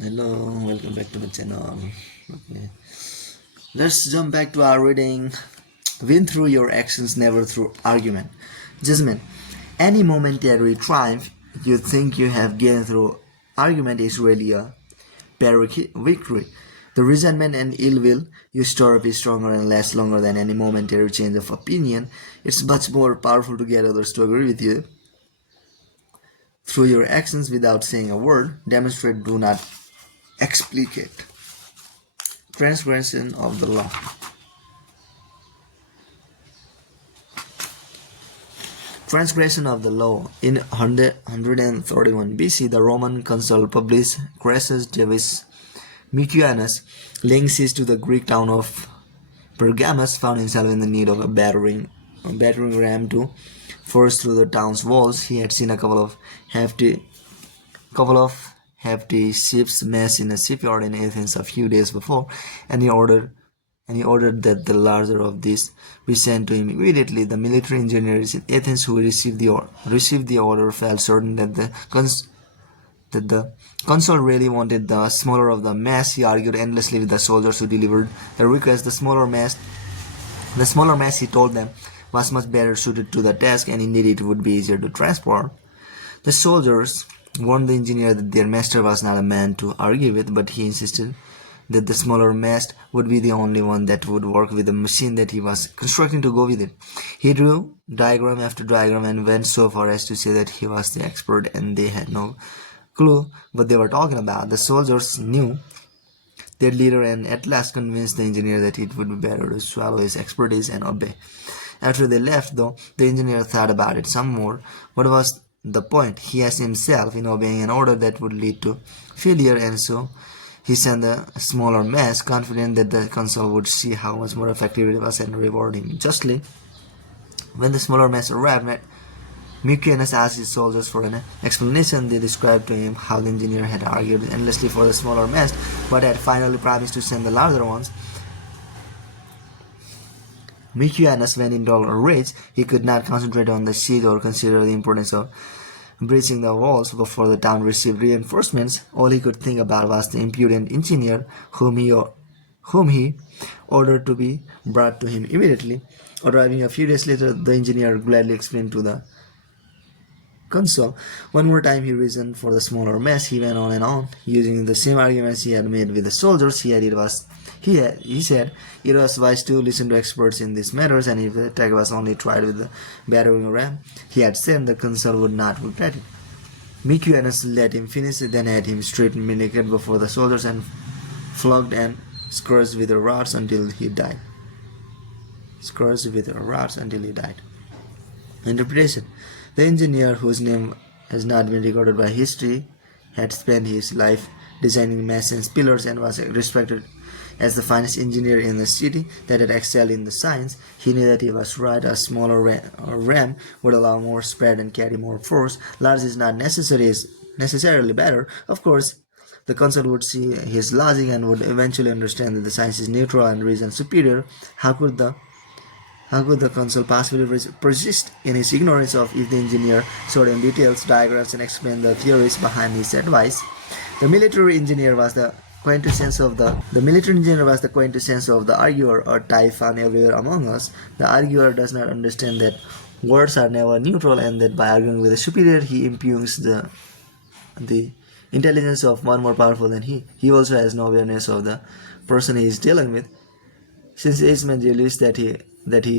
Hello, welcome back to my channel. Okay. Let's jump back to our reading. Win through your actions, never through argument. Judgment. Any momentary triumph you think you have gained through argument is really a Pyrrhic victory. The resentment and ill will you store up is stronger and lasts longer than any momentary change of opinion. It's much more powerful to get others to agree with you through your actions without saying a word. Demonstrate, do not explicate. Transgression of the law. Transgression of the law. In 131 BC, the Roman consul published Crassus Divis Mucianus, laying siege to the Greek town of Pergamus, found himself in the need of a battering ram to force through the town's walls. He had seen a couple of hefty ships mass in a shipyard in Athens a few days before, and he ordered that the larger of these be sent to him immediately. The military engineers in Athens who received the order felt certain that the consul really wanted the smaller of the mass. He argued endlessly with the soldiers who delivered the request. The smaller mass, he told them, was much better suited to the task, and indeed it would be easier to transport. The soldiers warned the engineer that their master was not a man to argue with, but he insisted that the smaller mast would be the only one that would work with the machine that he was constructing to go with it. He drew diagram after diagram and went so far as to say that he was the expert and they had no clue what they were talking about. The soldiers knew their leader and at last convinced the engineer that it would be better to swallow his expertise and obey. After they left, though, the engineer thought about it some more. What was the point, he asked himself, in obeying an order that would lead to failure? And so he sent the smaller mass, confident that the consul would see how much more effective it was and reward him justly. When the smaller mass arrived, Mucianus asked his soldiers for an explanation. They described to him how the engineer had argued endlessly for the smaller mast, but had finally promised to send the larger ones. Mucianus went into a rage. He could not concentrate on the siege or consider the importance of breaching the walls before the town received reinforcements. All he could think about was the impudent engineer whom he ordered to be brought to him immediately. Arriving a few days later, the engineer gladly explained to the consul one more time he reasoned for the smaller mess. He went on and on, using the same arguments he had made with the soldiers. He said it was wise to listen to experts in these matters, and if the attack was only tried with the battering ram he had sent, the consul would not regret it. Mucianus let him finish, then had him stripped naked before the soldiers and flogged and scourged with rods until he died. Interpretation. The engineer, whose name has not been recorded by history, had spent his life designing masts and pillars and was respected as the finest engineer in the city that had excelled in the science. He knew that he was right. A smaller ram would allow more spread and carry more force. Large is not necessarily better. Of course, the consul would see his logic and would eventually understand that the science is neutral and reason superior. How could the consul possibly persist in his ignorance of if the engineer showed him details, diagrams, and explained the theories behind his advice? The military engineer was the quintessence of the arguer, or type found everywhere among us. The arguer does not understand that words are never neutral, and that by arguing with a superior he impugns the intelligence of one more powerful than he. He also has no awareness of the person he is dealing with, since each man believes that he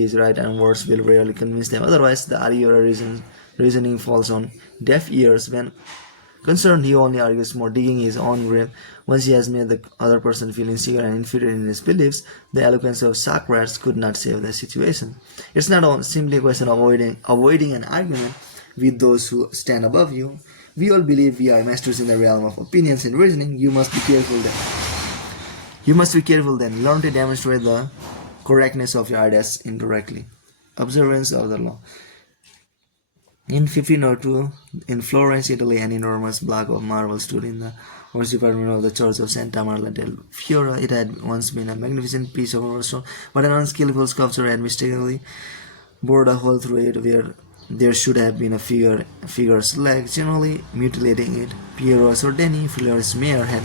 is right, and words will rarely convince them otherwise. The arguer reasoning falls on deaf ears. When concerned, he only argues more, digging his own grave. Once he has made the other person feel insecure and inferior in his beliefs, the eloquence of Socrates could not save the situation. It's not simply a question of avoiding an argument with those who stand above you. We all believe we are masters in the realm of opinions and reasoning. You must be careful then. Learn to demonstrate the correctness of your ideas indirectly. Observance of the law. In 1502, in Florence, Italy, an enormous block of marble stood in the worship apartment of the Church of Santa Marta del Fiora. It had once been a magnificent piece of stone, but an unskillful sculptor had mistakenly bored a hole through it where there should have been a figure's leg, generally mutilating it. Piero Sordeni, Florence mayor, had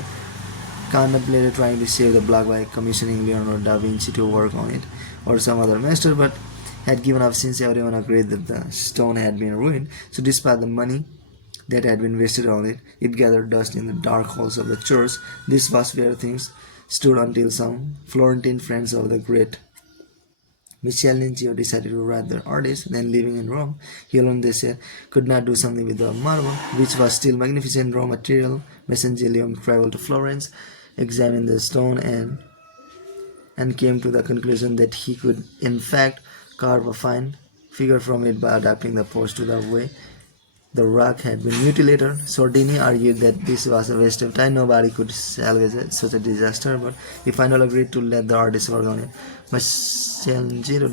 contemplated trying to save the block by commissioning Leonardo da Vinci to work on it or some other master, but had given up since everyone agreed that the stone had been ruined. So despite the money that had been wasted on it, it gathered dust in the dark halls of the church. This was where things stood until some Florentine friends of the great Michelangelo decided to write the artist. Then living in Rome, he alone, they said, could not do something with the marble, which was still magnificent raw material. Michelangelo traveled to Florence, examined the stone, and came to the conclusion that he could in fact carve a fine figure from it by adapting the post to the way the rock had been mutilated. Sordini argued that this was a waste of time. Nobody could salvage such a disaster, but he finally agreed to let the artist work on it. Michelangelo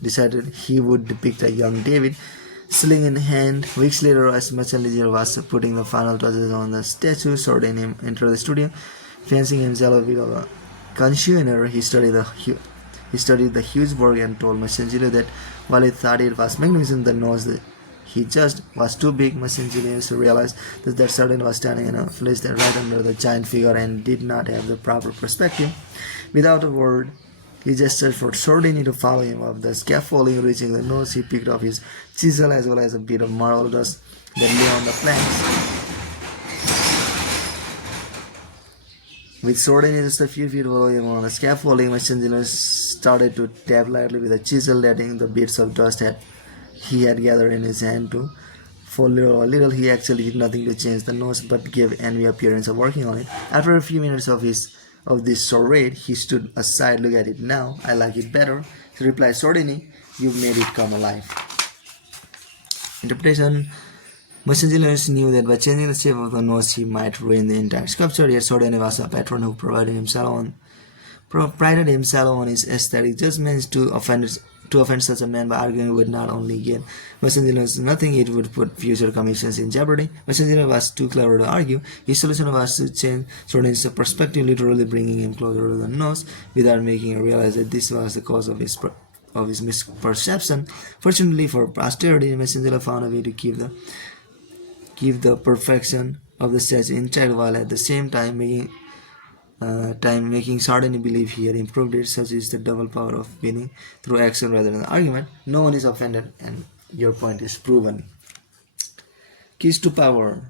decided he would depict a young David, sling in hand. Weeks later, as Michelangelo was putting the final touches on the statue, Sordini entered the studio. Fancying himself a bit of a connoisseur, he studied the huge work and told Michelangelo that while he thought it was magnificent, the nose that he judged was too big. Michelangelo realized that Sordini was standing in a place right under the giant figure and did not have the proper perspective. Without a word, he gestured for Sordini to follow him up the scaffolding. Reaching the nose, he picked up his chisel as well as a bit of marble dust that lay on the planks. With Sordini just a few feet below him on the scaffolding, Michelangelo started to tap lightly with a chisel, letting the bits of dust that he had gathered in his hand to fall little by little. He actually did nothing to change the nose, but gave envy appearance of working on it. After a few minutes of this charade, he stood aside. Look at it now. I like it better. He replied, Sordini, you've made it come alive. Interpretation. Michelangelo knew that by changing the shape of the nose he might ruin the entire sculpture, yet Sordini was a patron who prided himself on his aesthetic judgments. To offend such a man by arguing would not only gain Michelangelo nothing, it would put future commissions in jeopardy. Michelangelo was too clever to argue. His solution was to change Sordini's perspective, literally bringing him closer to the nose without making him realize that this was the cause of his misperception. Fortunately for posterity, Michelangelo found a way to keep the perfection of the statue intact while at the same time making Sordini believe he had improved it. Such is the double power of winning through action rather than argument. No one is offended and your point is proven. Keys to power.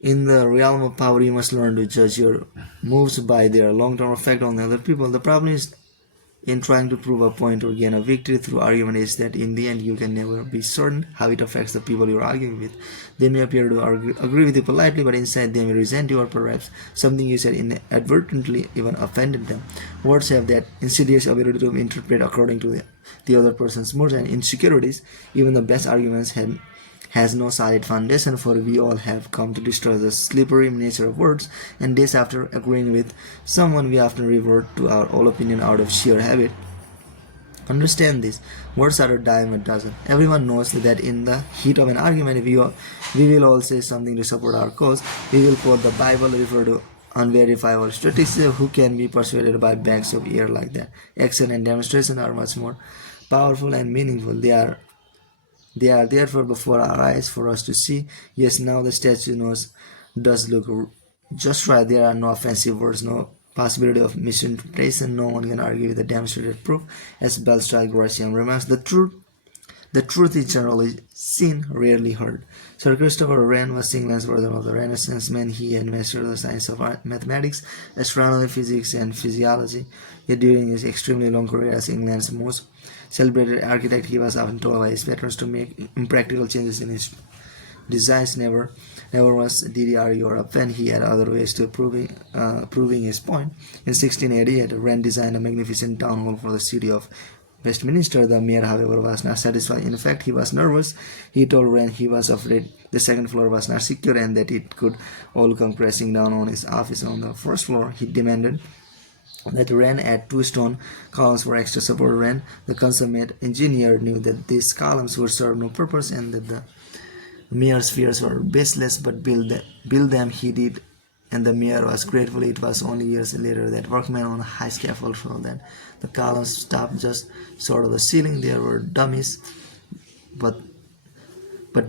In the realm of power, you must learn to judge your moves by their long-term effect on other people. The problem is in trying to prove a point or gain a victory through argument is that in the end you can never be certain how it affects the people you're arguing with. They may appear to agree with you politely, but inside they may resent you, or perhaps something you said inadvertently even offended them. Words have that insidious ability to interpret according to the other person's moods and insecurities. Even the best arguments has no solid foundation, for we all have come to distrust the slippery nature of words, and days after agreeing with someone we often revert to our old opinion out of sheer habit. Understand this, words are a dime a dozen. Everyone knows that in the heat of an argument we will all say something to support our cause. We will quote the Bible, refer to unverifiable statistics. Who can be persuaded by bags of air like that? Action and demonstration are much more powerful and meaningful. They are therefore before our eyes for us to see. Yes, now the statue does look just right. There are no offensive words, no possibility of misinterpretation. No one can argue with the demonstrated proof. As Belstrike Gratian remarks, the truth is generally seen, rarely heard. Sir Christopher Wren was England's version of the Renaissance man. He had mastered the science of mathematics, astronomy, physics, and physiology. Yet during his extremely long career as England's most celebrated architect, he was often told by his patrons to make impractical changes in his designs. Never was did he argue or offend. He had other ways to proving his point. In 1688, Wren designed a magnificent town hall for the city of Westminster. The mayor, however, was not satisfied. In fact, he was nervous. He told Wren he was afraid the second floor was not secure and that it could all come crashing down on his office on the first floor. He demanded that Wren add 2 stone columns for extra support. Wren, the consummate engineer, knew that these columns would serve no purpose and that the mayor's fears were baseless, but build them he did, and the mayor was grateful. It was only years later that workmen on a high scaffold found that the columns stopped just short of the ceiling. There were dummies, but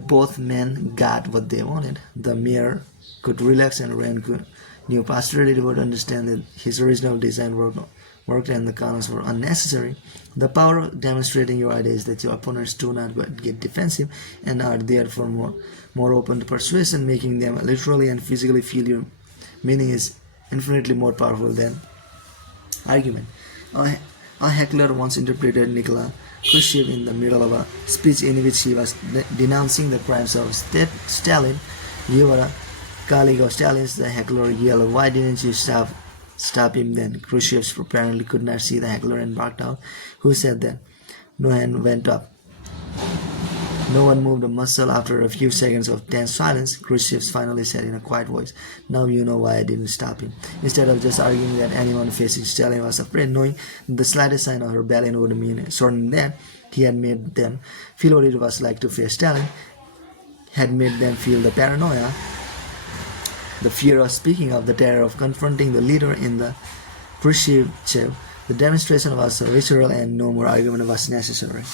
both men got what they wanted. The mayor could relax and Ryan knew posterity would understand that his original design worked and the columns were unnecessary. The power of demonstrating your idea is that your opponents do not get defensive and are therefore more open to persuasion, making them literally and physically feel your meaning is infinitely more powerful than argument. A heckler once interpreted Nikita Khrushchev in the middle of a speech in which he was denouncing the crimes of Stalin. "You are a colleague of Stalin's," the heckler yelled. "Why didn't you stop him then?" Khrushchev apparently could not see the heckler and barked out, "Who said that?" No hand went up. No one moved a muscle. After a few seconds of tense silence, Khrushchev finally said in a quiet voice, "Now you know why I didn't stop him." Instead of just arguing that anyone facing Stalin was afraid, knowing the slightest sign of rebellion would mean certain that he had made them feel what it was like to face Stalin, had made them feel the paranoia, the fear of speaking up, the terror of confronting the leader in the Khrushchev. The demonstration was visceral and no more argument was necessary.